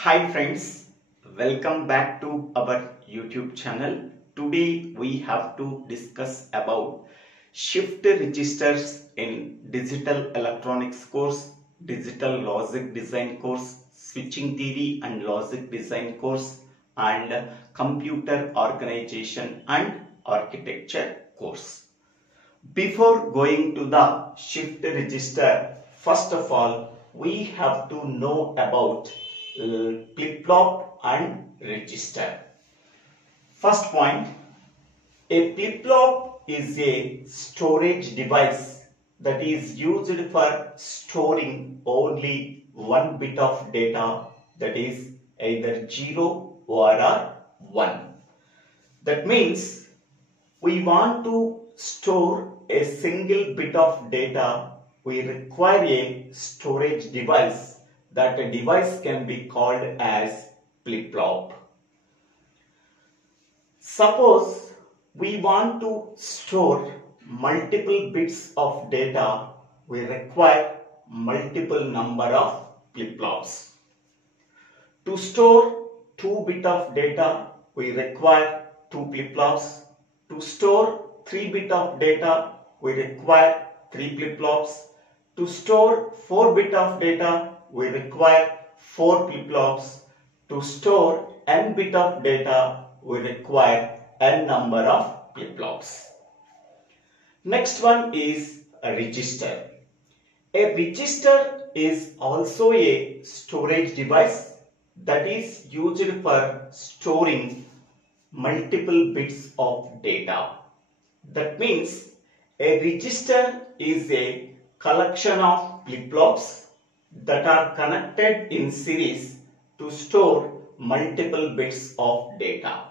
Hi friends, welcome back to our YouTube channel. Today we have to discuss about shift registers in digital electronics course, digital logic design course, switching theory and logic design course, and computer organization and architecture course. Before going to the shift register, first of all, we have to know about flip-flop and register. First point, a flip-flop is a storage device that is used for storing only one bit of data, that is either 0 or 1. That means we want to store a single bit of data, we require a storage device. That a device can be called as flip-flop. Suppose we want to store multiple bits of data, we require multiple number of flip-flops. To store 2 bits of data, we require 2 flip-flops. To store 3 bits of data, we require 3 flip-flops. To store 4 bits of data, we require 4 flip-flops. To store n bit of data, we require n number of flip-flops. Next one is a register. A register is also a storage device that is used for storing multiple bits of data. That means a register is a collection of flip-flops that are connected in series to store multiple bits of data.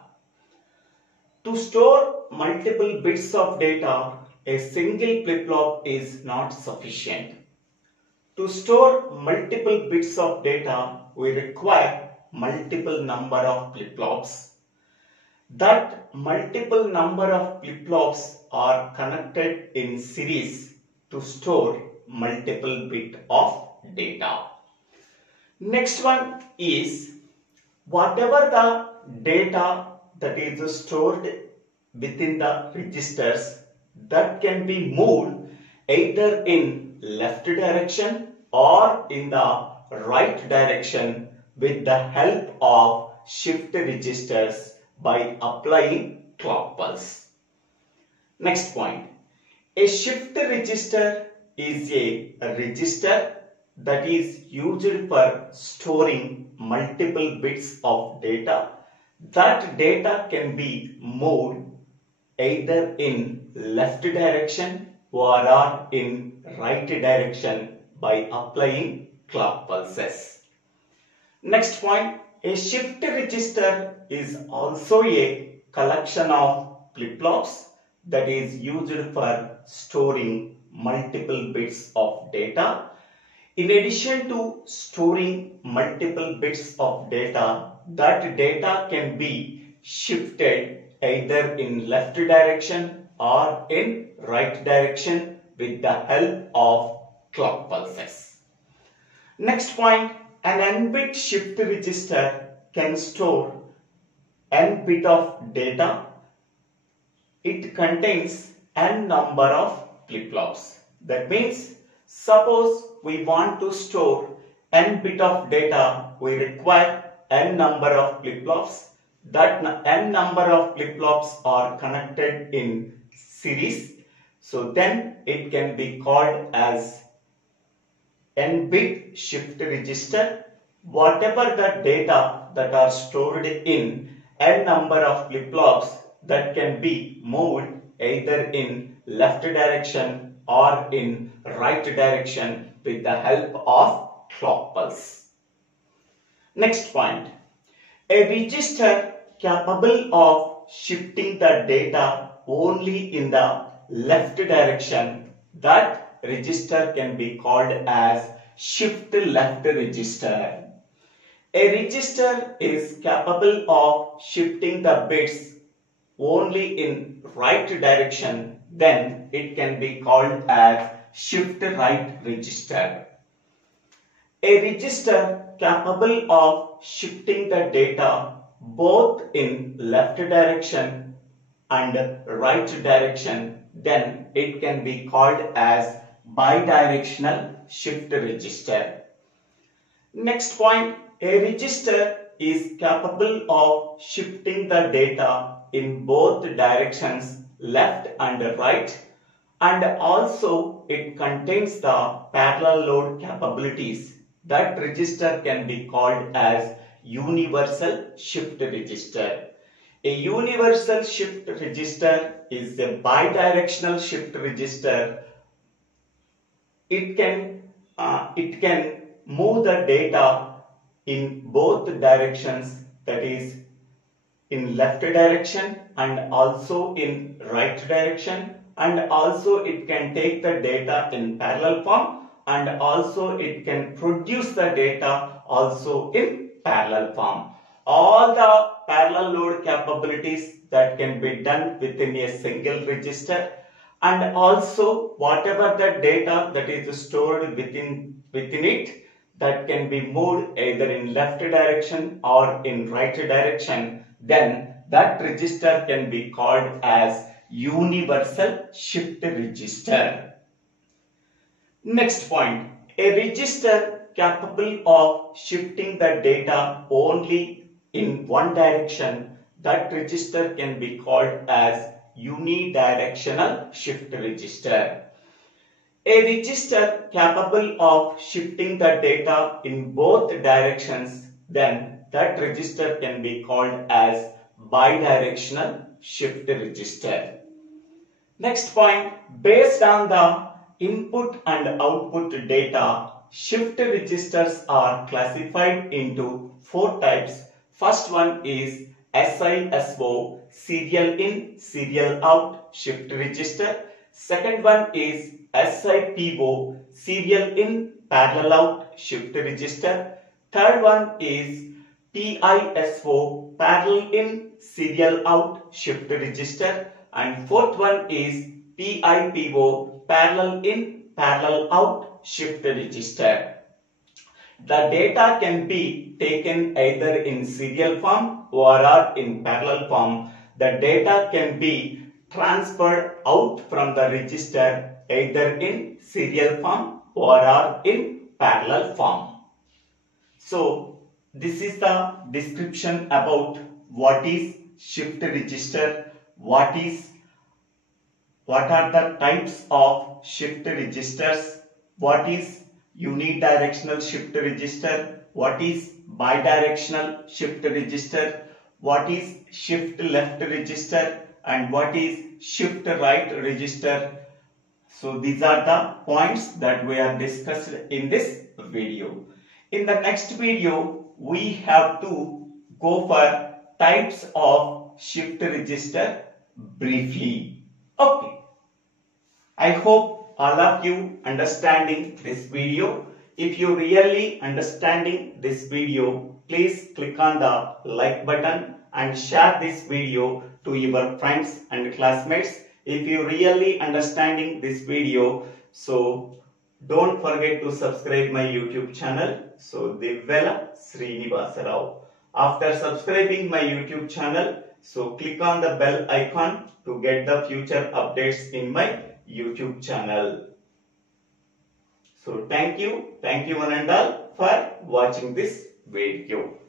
To store multiple bits of data, a single flip-flop is not sufficient. To store multiple bits of data, we require multiple number of flip-flops. That multiple number of flip-flops are connected in series to store multiple bit of data. Next one is whatever the data that is stored within the registers that can be moved either in left direction or in the right direction with the help of shift registers by applying clock pulse. Next point, a shift register is a register that is used for storing multiple bits of data. That data can be moved either in left direction or in right direction by applying clock pulses. Next point, a shift register is also a collection of flip-flops that is used for storing multiple bits of data. In addition to storing multiple bits of data, that data can be shifted either in left direction or in right direction with the help of clock pulses. Next point, an n-bit shift register can store n bit of data. It contains n number of flip-flops. That means suppose we want to store n bit of data, we require n number of flip-flops. That n number of flip-flops are connected in series. So then it can be called as n-bit shift register. Whatever the data that are stored in n number of flip-flops that can be moved either in left direction or in right direction with the help of clock pulse. Next point, a register capable of shifting the data only in the left direction, that register can be called as shift left register. A register is capable of shifting the bits only in right direction, then it can be called as shift right register. A register capable of shifting the data both in left direction and right direction, then it can be called as bidirectional shift register. Next point, a register is capable of shifting the data in both directions, left and right, and also it contains the parallel load capabilities. That register can be called as universal shift register. A universal shift register is a bidirectional shift register. It can move the data in both directions, that is in left direction and also in right direction, and also it can take the data in parallel form, and also it can produce the data also in parallel form. All the parallel load capabilities that can be done within a single register, and also whatever the data that is stored within it, that can be moved either in left direction or in right direction, then that register can be called as universal shift register. Next point, a register capable of shifting the data only in one direction, that register can be called as unidirectional shift register. A register capable of shifting the data in both directions, then that register can be called as bidirectional shift register. Next point, based on the input and output data, shift registers are classified into 4 types. First one is SISO, serial in, serial out shift register. Second one is SIPO, serial in, parallel out shift register. Third one is Piso, parallel in, serial out shift register. And fourth one is Pipo, parallel in, parallel out shift register. The data can be taken either in serial form or in parallel form. The data can be transferred out from the register either in serial form or in parallel form. So this is the description about what is shift register, what are the types of shift registers, what is unidirectional shift register, what is bidirectional shift register, what is shift left register, and what is shift right register. So these are the points that we have discussed in this video. In the next video, we have to go for types of shift register briefly. Okay. I hope all of you understanding this video. If you really understanding this video, please click on the like button and share this video to your friends and classmates. If you really understanding this video, so don't forget to subscribe my YouTube channel. So DIVVELA Srinivasa Rao. After subscribing my YouTube channel, so click on the bell icon to get the future updates in my YouTube channel. So thank you one and all for watching this video.